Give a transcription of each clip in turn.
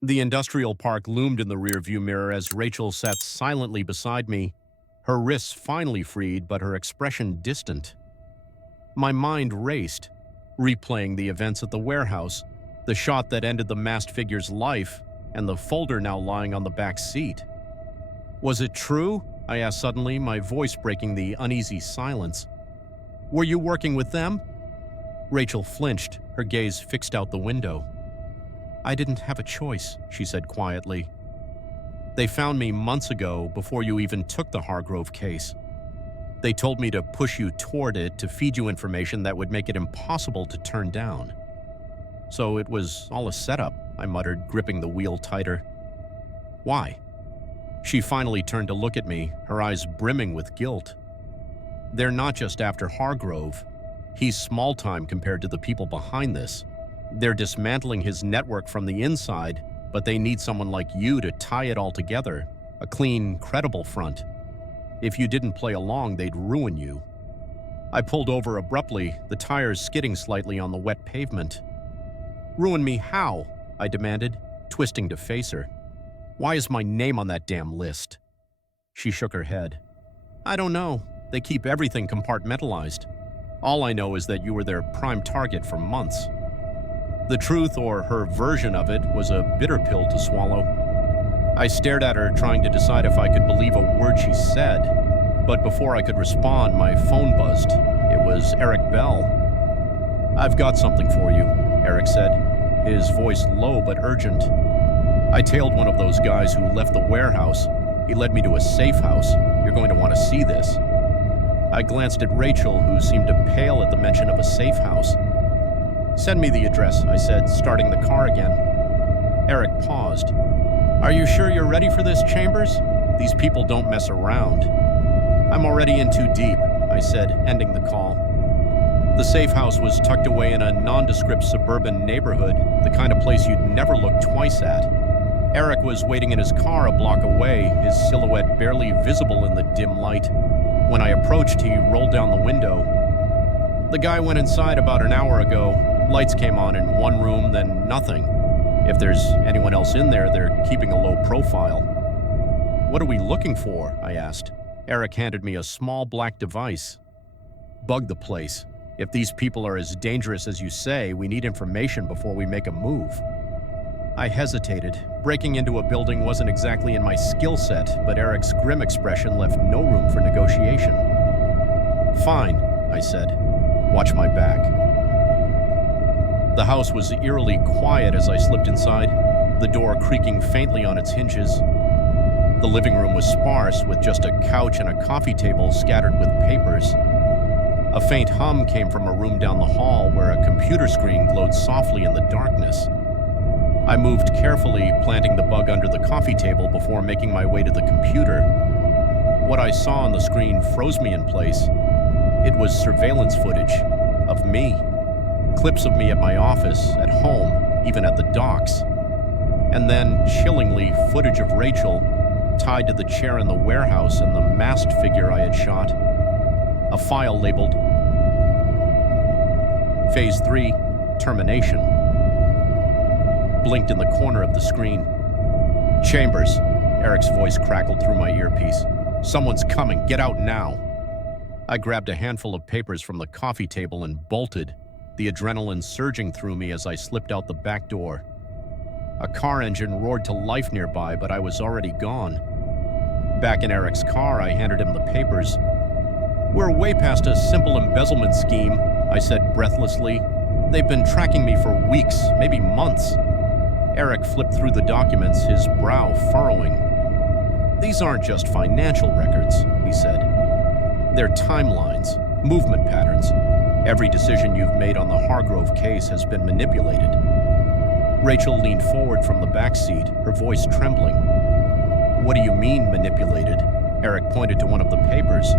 The industrial park loomed in the rearview mirror as Rachel sat silently beside me, her wrists finally freed but her expression distant. My mind raced, replaying the events at the warehouse, the shot that ended the masked figure's life, and the folder now lying on the back seat. Was it true? I asked suddenly, my voice breaking the uneasy silence. Were you working with them? Rachel flinched, her gaze fixed out the window. I didn't have a choice, she said quietly. They found me months ago before you even took the Hargrove case. They told me to push you toward it to feed you information that would make it impossible to turn down. So it was all a setup, I muttered, gripping the wheel tighter. Why? She finally turned to look at me, her eyes brimming with guilt. They're not just after Hargrove. He's small time compared to the people behind this. They're dismantling his network from the inside, but they need someone like you to tie it all together, a clean, credible front. If you didn't play along, they'd ruin you. I pulled over abruptly, the tires skidding slightly on the wet pavement. Ruin me how? I demanded, twisting to face her. Why is my name on that damn list? She shook her head. I don't know. They keep everything compartmentalized. All I know is that you were their prime target for months. The truth, or her version of it, was a bitter pill to swallow. I stared at her, trying to decide if I could believe a word she said. But before I could respond, my phone buzzed. It was Eric Bell. I've got something for you, Eric said, his voice low but urgent. I tailed one of those guys who left the warehouse. He led me to a safe house. You're going to want to see this. I glanced at Rachel, who seemed to pale at the mention of a safe house. Send me the address, I said, starting the car again. Eric paused. Are you sure you're ready for this, Chambers? These people don't mess around. I'm already in too deep, I said, ending the call. The safe house was tucked away in a nondescript suburban neighborhood, the kind of place you'd never look twice at. Eric was waiting in his car a block away, his silhouette barely visible in the dim light. When I approached, he rolled down the window. The guy went inside about an hour ago. Lights came on in one room, then nothing. If there's anyone else in there, they're keeping a low profile. What are we looking for? I asked. Eric handed me a small black device. Bug the place. If these people are as dangerous as you say, we need information before we make a move. I hesitated. Breaking into a building wasn't exactly in my skill set, but Eric's grim expression left no room for negotiation. Fine, I said. Watch my back. The house was eerily quiet as I slipped inside, the door creaking faintly on its hinges. The living room was sparse, with just a couch and a coffee table scattered with papers. A faint hum came from a room down the hall where a computer screen glowed softly in the darkness. I moved carefully, planting the bug under the coffee table before making my way to the computer. What I saw on the screen froze me in place. It was surveillance footage of me. Clips of me at my office, at home, even at the docks. And then, chillingly, footage of Rachel, tied to the chair in the warehouse and the masked figure I had shot. A file labeled Phase 3, Termination. Blinked in the corner of the screen. Chambers, Eric's voice crackled through my earpiece. Someone's coming, get out now. I grabbed a handful of papers from the coffee table and bolted, the adrenaline surging through me as I slipped out the back door. A car engine roared to life nearby, but I was already gone. Back in Eric's car, I handed him the papers. We're way past a simple embezzlement scheme, I said breathlessly. They've been tracking me for weeks, maybe months. Eric flipped through the documents, his brow furrowing. These aren't just financial records, he said. They're timelines, movement patterns. Every decision you've made on the Hargrove case has been manipulated. Rachel leaned forward from the back seat, her voice trembling. What do you mean, manipulated? Eric pointed to one of the papers.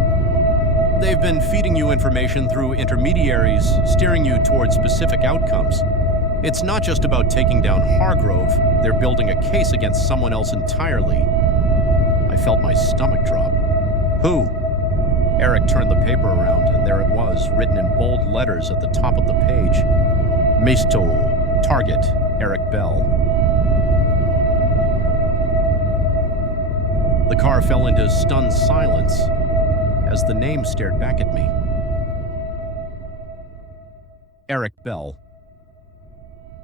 They've been feeding you information through intermediaries, steering you toward specific outcomes. It's not just about taking down Hargrove, they're building a case against someone else entirely. I felt my stomach drop. Who? Eric turned the paper around, and there it was, written in bold letters at the top of the page. Misto, target, Eric Bell. The car fell into stunned silence as the name stared back at me. Eric Bell.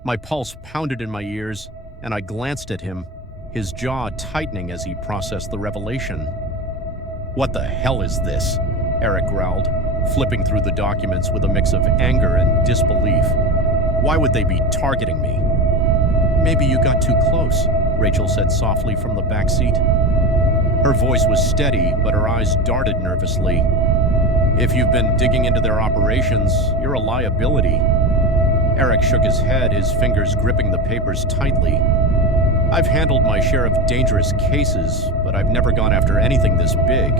My pulse pounded in my ears, and I glanced at him, his jaw tightening as he processed the revelation. "What the hell is this?" Eric growled, flipping through the documents with a mix of anger and disbelief. "Why would they be targeting me?" "Maybe you got too close," Rachel said softly from the back seat. Her voice was steady, but her eyes darted nervously. "If you've been digging into their operations, you're a liability." Eric shook his head, his fingers gripping the papers tightly. "I've handled my share of dangerous cases, but I've never gone after anything this big.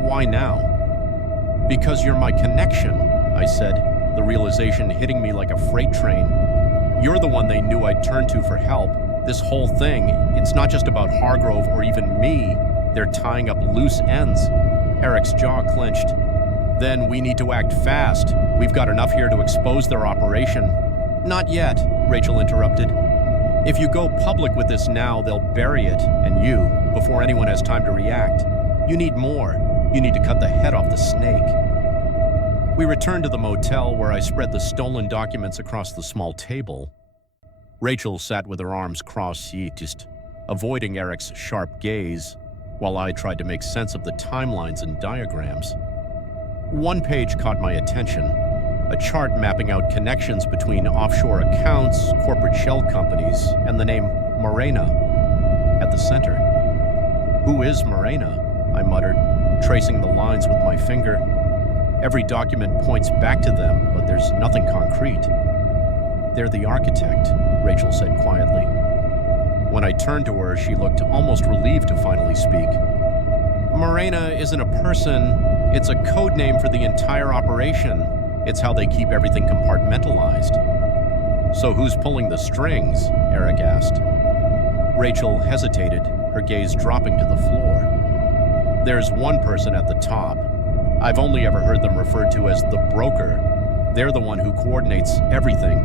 Why now?" "Because you're my connection," I said, the realization hitting me like a freight train. "You're the one they knew I'd turn to for help. This whole thing, it's not just about Hargrove or even me. They're tying up loose ends." Eric's jaw clenched. "Then we need to act fast. We've got enough here to expose their operation." "Not yet," Rachel interrupted. "If you go public with this now, they'll bury it, and you, before anyone has time to react. You need more. You need to cut the head off the snake." We returned to the motel where I spread the stolen documents across the small table. Rachel sat with her arms crossed, avoiding Eric's sharp gaze, while I tried to make sense of the timelines and diagrams. One page caught my attention, a chart mapping out connections between offshore accounts, corporate shell companies, and the name Morena at the center. "Who is Morena?" I muttered, tracing the lines with my finger. Every document points back to them, but there's nothing concrete. "They're the architect," Rachel said quietly. When I turned to her, she looked almost relieved to finally speak. "Morena isn't a person. It's a code name for the entire operation. It's how they keep everything compartmentalized." "So who's pulling the strings?" Eric asked. Rachel hesitated, her gaze dropping to the floor. "There's one person at the top. I've only ever heard them referred to as the broker. They're the one who coordinates everything.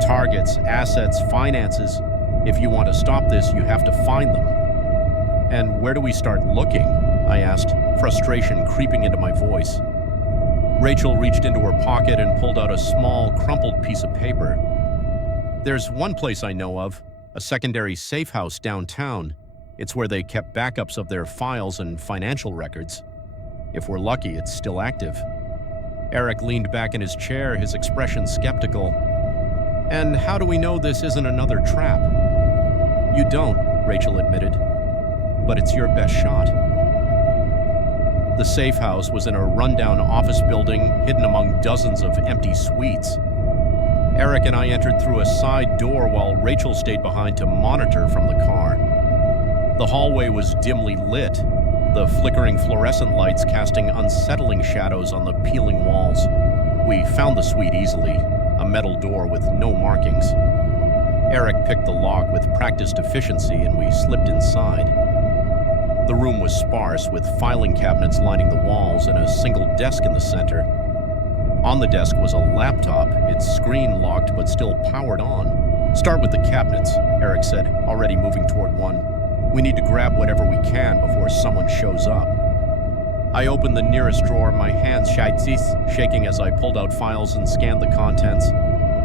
Targets, assets, finances. If you want to stop this, you have to find them." "And where do we start looking?" I asked, frustration creeping into my voice. Rachel reached into her pocket and pulled out a small, crumpled piece of paper. "There's one place I know of, a secondary safe house downtown. It's where they kept backups of their files and financial records. If we're lucky, it's still active." Eric leaned back in his chair, his expression skeptical. "And how do we know this isn't another trap?" "You don't," Rachel admitted, "but it's your best shot." The safe house was in a rundown office building hidden among dozens of empty suites. Eric and I entered through a side door while Rachel stayed behind to monitor from the car. The hallway was dimly lit, the flickering fluorescent lights casting unsettling shadows on the peeling walls. We found the suite easily, a metal door with no markings. Eric picked the lock with practiced efficiency and we slipped inside. The room was sparse, with filing cabinets lining the walls and a single desk in the center. On the desk was a laptop, its screen locked but still powered on. "Start with the cabinets," Eric said, already moving toward one. "We need to grab whatever we can before someone shows up." I opened the nearest drawer, my hands shaking as I pulled out files and scanned the contents.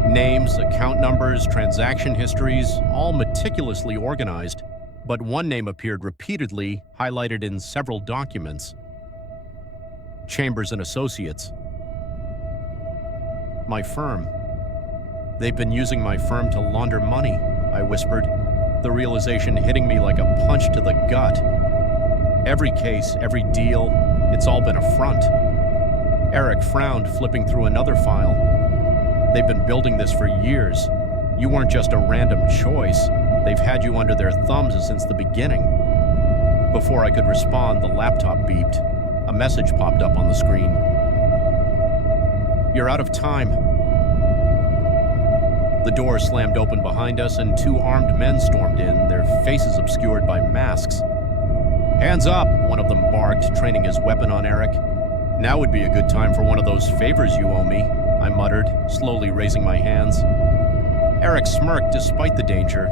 Names, account numbers, transaction histories, all meticulously organized. But one name appeared repeatedly, highlighted in several documents. Chambers and Associates. "My firm. They've been using my firm to launder money," I whispered, the realization hitting me like a punch to the gut. Every case, every deal, it's all been a front. Eric frowned, flipping through another file. "They've been building this for years. You weren't just a random choice. They've had you under their thumbs since the beginning." Before I could respond, the laptop beeped. A message popped up on the screen. "You're out of time." The door slammed open behind us and two armed men stormed in, their faces obscured by masks. "Hands up," one of them barked, training his weapon on Eric. "Now would be a good time for one of those favors you owe me," I muttered, slowly raising my hands. Eric smirked despite the danger.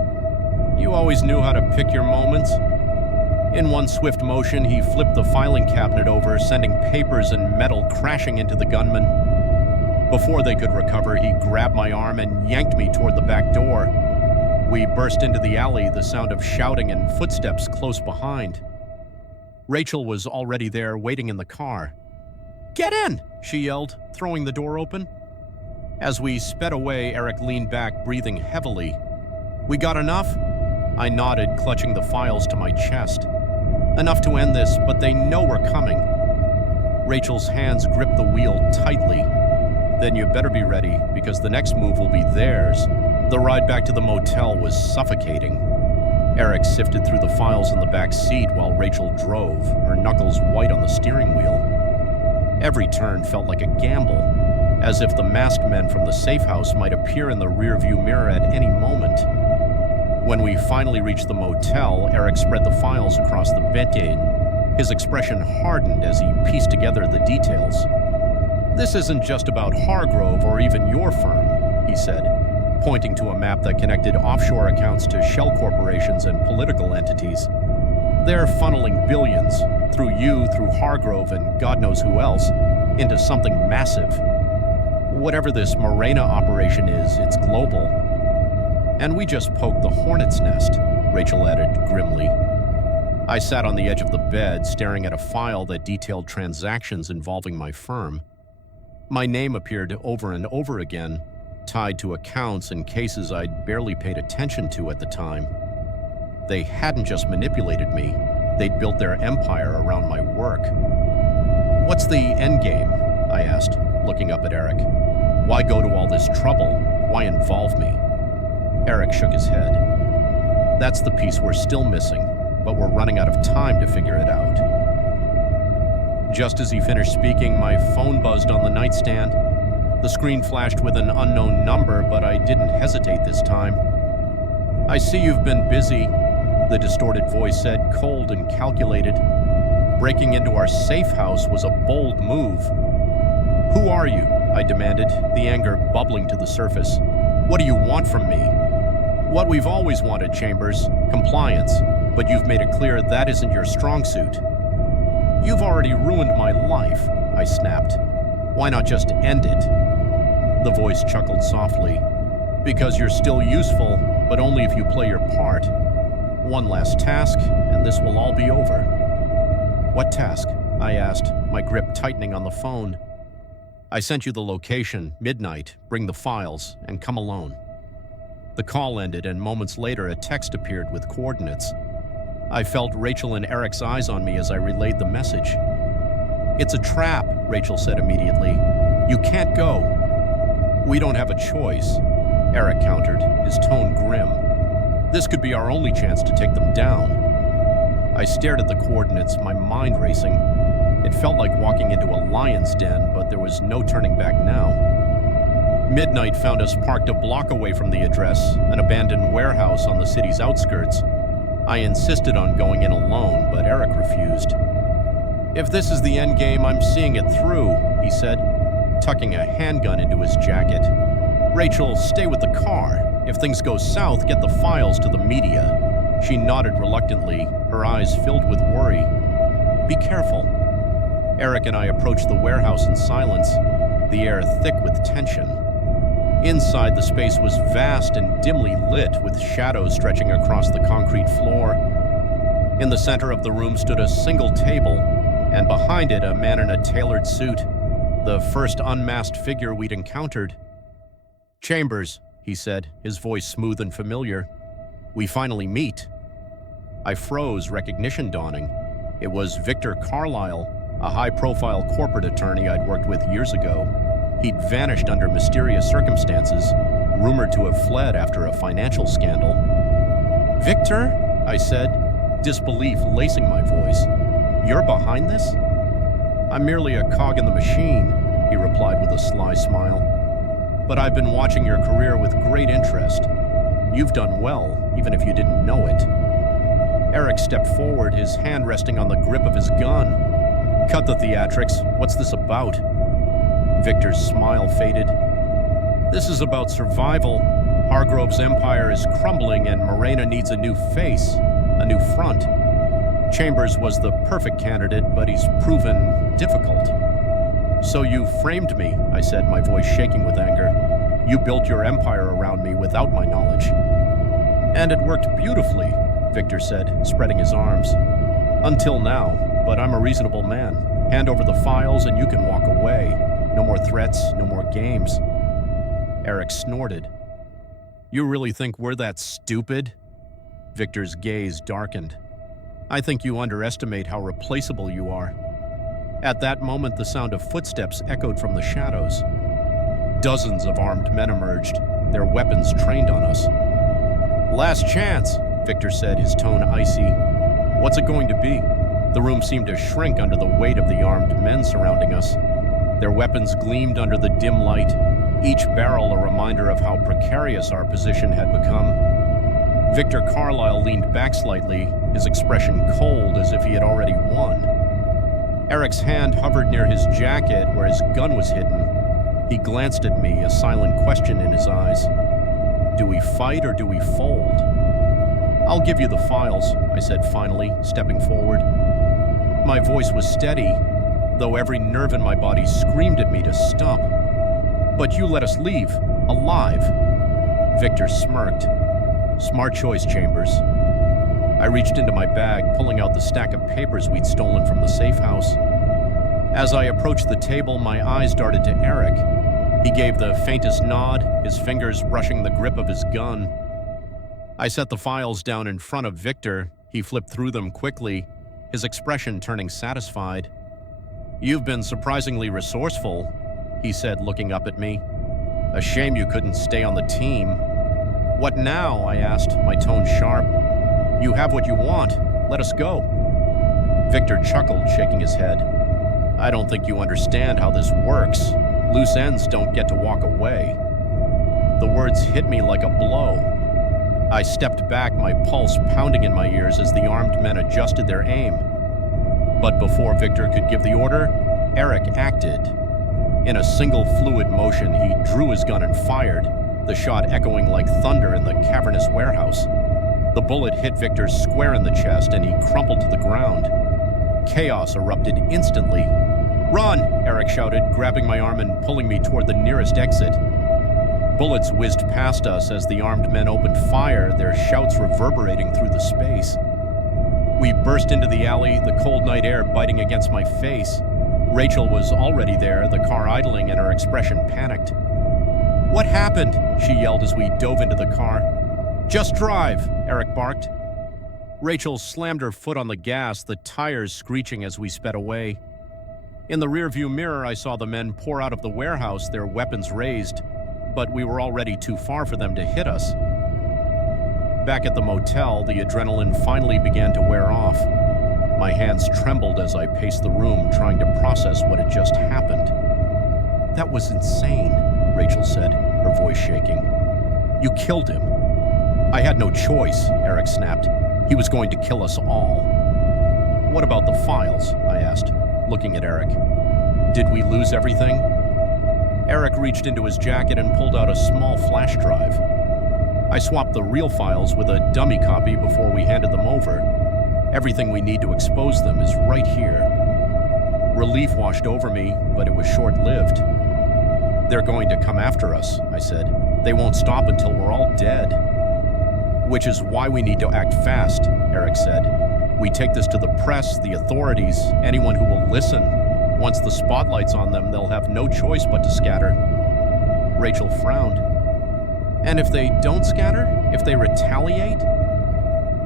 "You always knew how to pick your moments." In one swift motion, he flipped the filing cabinet over, sending papers and metal crashing into the gunman. Before they could recover, he grabbed my arm and yanked me toward the back door. We burst into the alley, the sound of shouting and footsteps close behind. Rachel was already there, waiting in the car. "Get in!" she yelled, throwing the door open. As we sped away, Eric leaned back, breathing heavily. "We got enough?" I nodded, clutching the files to my chest. "Enough to end this, but they know we're coming." Rachel's hands gripped the wheel tightly. "Then you better be ready, because the next move will be theirs." The ride back to the motel was suffocating. Eric sifted through the files in the back seat while Rachel drove, her knuckles white on the steering wheel. Every turn felt like a gamble, as if the masked men from the safe house might appear in the rearview mirror at any moment. When we finally reached the motel, Eric spread the files across the bedding. His expression hardened as he pieced together the details. "This isn't just about Hargrove or even your firm," he said, pointing to a map that connected offshore accounts to shell corporations and political entities. "They're funneling billions, through you, through Hargrove, and God knows who else, into something massive. Whatever this Morena operation is, it's global. And we just poked the hornet's nest," Rachel added grimly. I sat on the edge of the bed, staring at a file that detailed transactions involving my firm. My name appeared over and over again, tied to accounts and cases I'd barely paid attention to at the time. They hadn't just manipulated me, they'd built their empire around my work. "What's the end game?" I asked, looking up at Eric. "Why go to all this trouble? Why involve me?" Eric shook his head. "That's the piece we're still missing, but we're running out of time to figure it out." Just as he finished speaking, my phone buzzed on the nightstand. The screen flashed with an unknown number, but I didn't hesitate this time. "I see you've been busy," the distorted voice said, cold and calculated. "Breaking into our safe house was a bold move." "Who are you?" I demanded, the anger bubbling to the surface. "What do you want from me?" "What we've always wanted, Chambers, compliance, but you've made it clear that isn't your strong suit." "You've already ruined my life," I snapped. "Why not just end it?" The voice chuckled softly. "Because you're still useful, but only if you play your part. One last task, and this will all be over." "What task?" I asked, my grip tightening on the phone. "I sent you the location, midnight, bring the files, and come alone." The call ended, and moments later a text appeared with coordinates. I felt Rachel and Eric's eyes on me as I relayed the message. "It's a trap," Rachel said immediately. "You can't go." "We don't have a choice," Eric countered, his tone grim. "This could be our only chance to take them down." I stared at the coordinates, my mind racing. It felt like walking into a lion's den, but there was no turning back now. Midnight found us parked a block away from the address, an abandoned warehouse on the city's outskirts. I insisted on going in alone, but Eric refused. "If this is the end game, I'm seeing it through," he said, tucking a handgun into his jacket. "Rachel, stay with the car. If things go south, get the files to the media." She nodded reluctantly, her eyes filled with worry. "Be careful." Eric and I approached the warehouse in silence, the air thick with tension. Inside, the space was vast and dimly lit, with shadows stretching across the concrete floor. In the center of the room stood a single table, and behind it a man in a tailored suit, the first unmasked figure we'd encountered. "Chambers," he said, his voice smooth and familiar. "We finally meet." I froze, recognition dawning. It was Victor Carlyle, a high-profile corporate attorney I'd worked with years ago. He'd vanished under mysterious circumstances, rumored to have fled after a financial scandal. "Victor?" I said, disbelief lacing my voice. "You're behind this?" "I'm merely a cog in the machine," he replied with a sly smile. "But I've been watching your career with great interest. You've done well, even if you didn't know it." Eric stepped forward, his hand resting on the grip of his gun. "Cut the theatrics. What's this about?" Victor's smile faded. "This is about survival. Hargrove's empire is crumbling and Morena needs a new face, a new front. Chambers was the perfect candidate, but he's proven difficult. So you framed me, I said, my voice shaking with anger. You built your empire around me without my knowledge. And it worked beautifully, Victor said, spreading his arms. Until now, but I'm a reasonable man. Hand over the files and you can walk away. No more threats, no more games. Eric snorted. You really think we're that stupid? Victor's gaze darkened. I think you underestimate how replaceable you are. At that moment, the sound of footsteps echoed from the shadows. Dozens of armed men emerged, their weapons trained on us. Last chance, Victor said, his tone icy. What's it going to be? The room seemed to shrink under the weight of the armed men surrounding us. Their weapons gleamed under the dim light, each barrel a reminder of how precarious our position had become. Victor Carlyle leaned back slightly, his expression cold as if he had already won. Eric's hand hovered near his jacket where his gun was hidden. He glanced at me, a silent question in his eyes. Do we fight or do we fold? I'll give you the files, I said finally, stepping forward. My voice was steady, though every nerve in my body screamed at me to stop. But you let us leave, alive. Victor smirked. Smart choice, Chambers. I reached into my bag, pulling out the stack of papers we'd stolen from the safe house. As I approached the table, my eyes darted to Eric. He gave the faintest nod, his fingers brushing the grip of his gun. I set the files down in front of Victor. He flipped through them quickly, his expression turning satisfied. You've been surprisingly resourceful, he said, looking up at me. A shame you couldn't stay on the team. What now? I asked, my tone sharp. You have what you want. Let us go. Victor chuckled, shaking his head. I don't think you understand how this works. Loose ends don't get to walk away. The words hit me like a blow. I stepped back, my pulse pounding in my ears as the armed men adjusted their aim. But before Victor could give the order, Eric acted. In a single fluid motion, he drew his gun and fired, the shot echoing like thunder in the cavernous warehouse. The bullet hit Victor square in the chest and he crumpled to the ground. Chaos erupted instantly. Run, Eric shouted, grabbing my arm and pulling me toward the nearest exit. Bullets whizzed past us as the armed men opened fire, their shouts reverberating through the space. We burst into the alley, the cold night air biting against my face. Rachel was already there, the car idling and her expression panicked. What happened? She yelled as we dove into the car. Just drive, Eric barked. Rachel slammed her foot on the gas, the tires screeching as we sped away. In the rearview mirror, I saw the men pour out of the warehouse, their weapons raised, but we were already too far for them to hit us. Back at the motel, the adrenaline finally began to wear off. My hands trembled as I paced the room, trying to process what had just happened. That was insane, Rachel said, her voice shaking. You killed him. I had no choice, Eric snapped. He was going to kill us all. What about the files? I asked, looking at Eric. Did we lose everything? Eric reached into his jacket and pulled out a small flash drive. I swapped the real files with a dummy copy before we handed them over. Everything we need to expose them is right here. Relief washed over me, but it was short-lived. They're going to come after us, I said. They won't stop until we're all dead. Which is why we need to act fast, Eric said. We take this to the press, the authorities, anyone who will listen. Once the spotlight's on them, they'll have no choice but to scatter. Rachel frowned. And if they don't scatter? If they retaliate?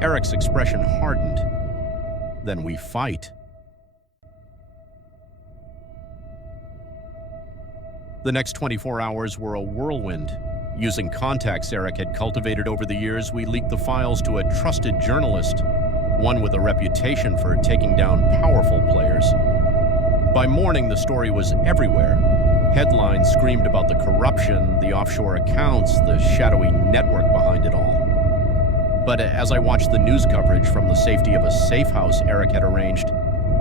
Eric's expression hardened. Then we fight. The next 24 hours were a whirlwind. Using contacts Eric had cultivated over the years, we leaked the files to a trusted journalist, one with a reputation for taking down powerful players. By morning, the story was everywhere. Headlines screamed about the corruption, the offshore accounts, the shadowy network behind it all. But as I watched the news coverage from the safety of a safe house Eric had arranged,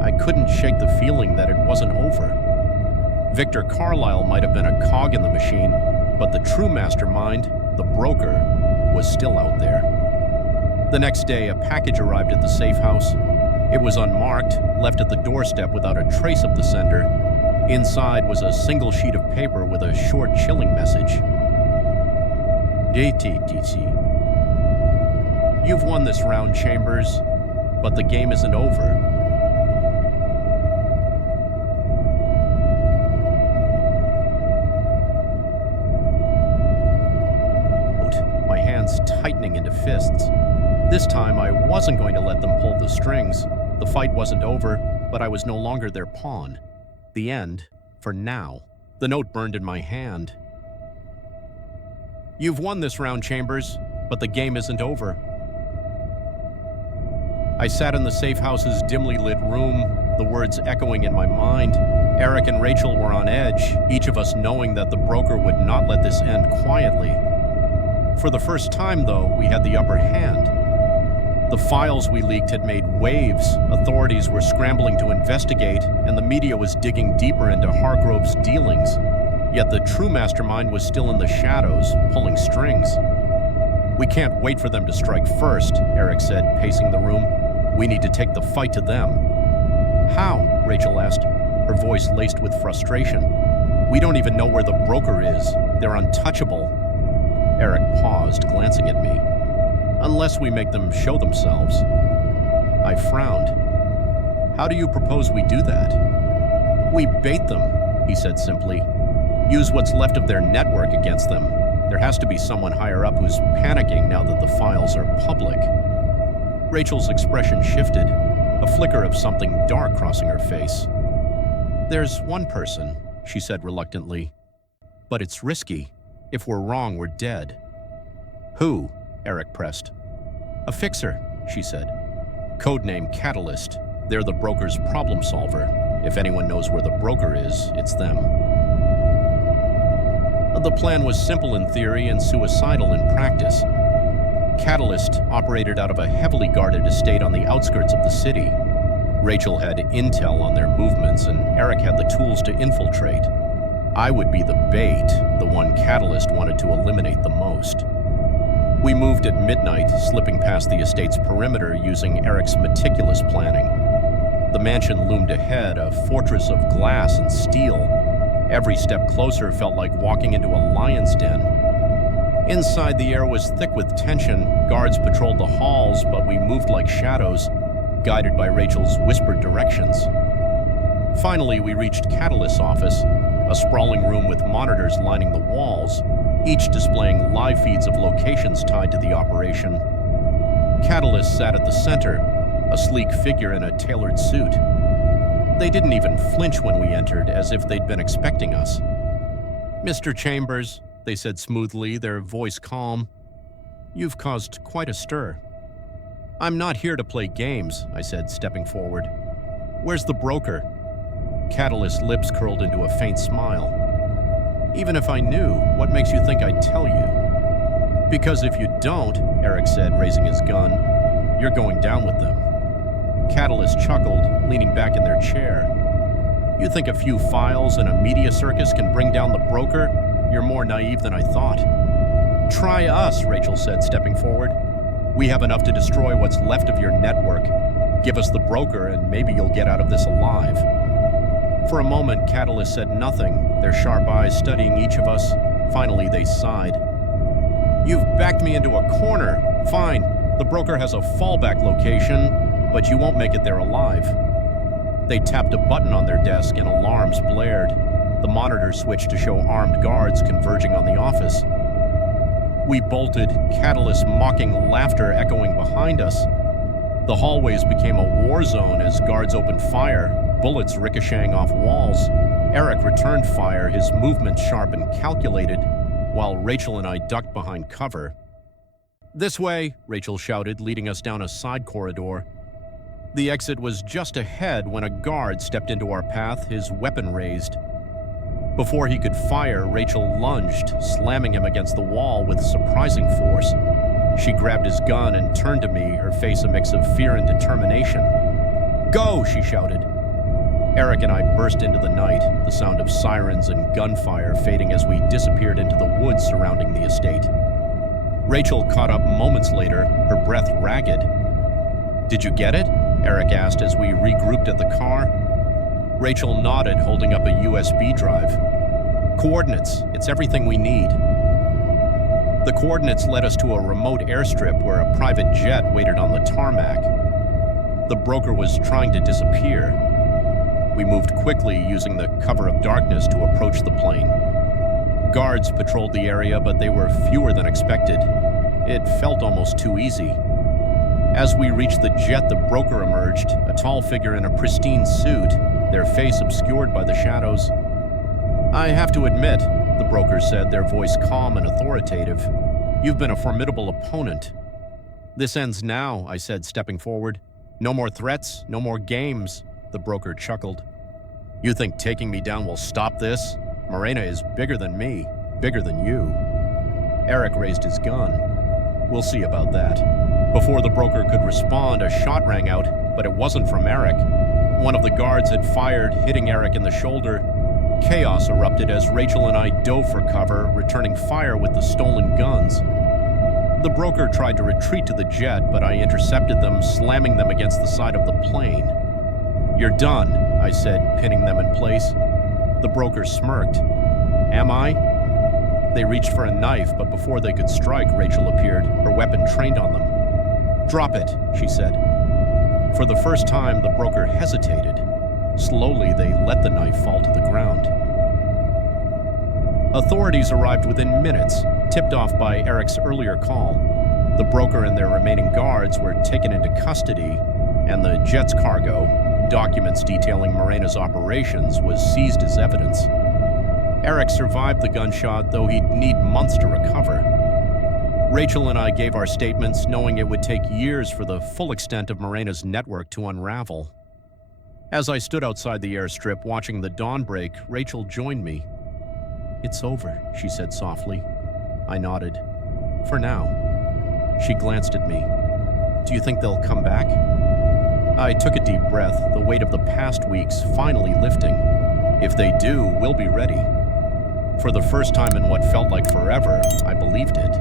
I couldn't shake the feeling that it wasn't over. Victor Carlyle might have been a cog in the machine, but the true mastermind, the broker, was still out there. The next day, a package arrived at the safe house. It was unmarked, left at the doorstep without a trace of the sender. Inside was a single sheet of paper with a short, chilling message. DTTC. You've won this round, Chambers, but the game isn't over. My hands tightening into fists. This time, I wasn't going to let them pull the strings. The fight wasn't over, but I was no longer their pawn. The end, for now. The note burned in my hand. You've won this round, Chambers, but the game isn't over. I sat in the safe house's dimly lit room, the words echoing in my mind. Eric and Rachel were on edge, each of us knowing that the broker would not let this end quietly. For the first time, though, we had the upper hand. The files we leaked had made waves, authorities were scrambling to investigate, and the media was digging deeper into Hargrove's dealings. Yet the true mastermind was still in the shadows, pulling strings. We can't wait for them to strike first, Eric said, pacing the room. We need to take the fight to them. How? Rachel asked, her voice laced with frustration. We don't even know where the broker is. They're untouchable. Eric paused, glancing at me. Unless we make them show themselves. I frowned. How do you propose we do that? We bait them, he said simply. Use what's left of their network against them. There has to be someone higher up who's panicking now that the files are public. Rachel's expression shifted, a flicker of something dark crossing her face. There's one person, she said reluctantly. But it's risky. If we're wrong, we're dead. Who? Eric pressed. A fixer, she said. Codename Catalyst. They're the broker's problem solver. If anyone knows where the broker is, it's them. The plan was simple in theory and suicidal in practice. Catalyst operated out of a heavily guarded estate on the outskirts of the city. Rachel had intel on their movements, and Eric had the tools to infiltrate. I would be the bait, the one Catalyst wanted to eliminate the most. We moved at midnight, slipping past the estate's perimeter using Eric's meticulous planning. The mansion loomed ahead, a fortress of glass and steel. Every step closer felt like walking into a lion's den. Inside, the air was thick with tension. Guards patrolled the halls, but we moved like shadows, guided by Rachel's whispered directions. Finally, we reached Catalyst's office, a sprawling room with monitors lining the walls, each displaying live feeds of locations tied to the operation. Catalyst sat at the center, a sleek figure in a tailored suit. They didn't even flinch when we entered, as if they'd been expecting us. Mr. Chambers, they said smoothly, their voice calm, you've caused quite a stir. I'm not here to play games, I said, stepping forward. Where's the broker? Catalyst's lips curled into a faint smile. Even if I knew, what makes you think I'd tell you? Because if you don't, Eric said, raising his gun, you're going down with them. Catalyst chuckled, leaning back in their chair. You think a few files and a media circus can bring down the broker? You're more naive than I thought. Try us, Rachel said, stepping forward. We have enough to destroy what's left of your network. Give us the broker and maybe you'll get out of this alive. For a moment, Catalyst said nothing, their sharp eyes studying each of us. Finally, they sighed. You've backed me into a corner. Fine, the broker has a fallback location, but you won't make it there alive. They tapped a button on their desk and alarms blared. The monitor switched to show armed guards converging on the office. We bolted, Catalyst's mocking laughter echoing behind us. The hallways became a war zone as guards opened fire, bullets ricocheting off walls. Eric returned fire, his movements sharp and calculated, while Rachel and I ducked behind cover. This way, Rachel shouted, leading us down a side corridor. The exit was just ahead when a guard stepped into our path, his weapon raised. Before he could fire, Rachel lunged, slamming him against the wall with surprising force. She grabbed his gun and turned to me, her face a mix of fear and determination. Go, she shouted. Eric and I burst into the night, the sound of sirens and gunfire fading as we disappeared into the woods surrounding the estate. Rachel caught up moments later, her breath ragged. Did you get it? Eric asked as we regrouped at the car. Rachel nodded, holding up a USB drive. Coordinates. It's everything we need. The coordinates led us to a remote airstrip where a private jet waited on the tarmac. The broker was trying to disappear. We moved quickly, using the cover of darkness to approach the plane. Guards patrolled the area, but they were fewer than expected. It felt almost too easy. As we reached the jet, the broker emerged, a tall figure in a pristine suit, their face obscured by the shadows. "I have to admit," the broker said, their voice calm and authoritative, "you've been a formidable opponent." "This ends now," I said, stepping forward. "No more threats, no more games," the broker chuckled. "You think taking me down will stop this? Morena is bigger than me, bigger than you." Eric raised his gun. "We'll see about that." Before the broker could respond, a shot rang out, but it wasn't from Eric. One of the guards had fired, hitting Eric in the shoulder. Chaos erupted as Rachel and I dove for cover, returning fire with the stolen guns. The broker tried to retreat to the jet, but I intercepted them, slamming them against the side of the plane. "You're done," I said, pinning them in place. The broker smirked. "Am I?" They reached for a knife, but before they could strike, Rachel appeared, her weapon trained on them. "Drop it," she said. For the first time, the broker hesitated. Slowly, they let the knife fall to the ground. Authorities arrived within minutes, tipped off by Eric's earlier call. The broker and their remaining guards were taken into custody, and the jet's cargo, documents detailing Morena's operations, was seized as evidence. Eric survived the gunshot, though he'd need months to recover. Rachel and I gave our statements, knowing it would take years for the full extent of Morena's network to unravel. As I stood outside the airstrip watching the dawn break, Rachel joined me. "It's over," she said softly. I nodded. "For now." She glanced at me. "Do you think they'll come back?" I took a deep breath, the weight of the past weeks finally lifting. "If they do, we'll be ready." For the first time in what felt like forever, I believed it.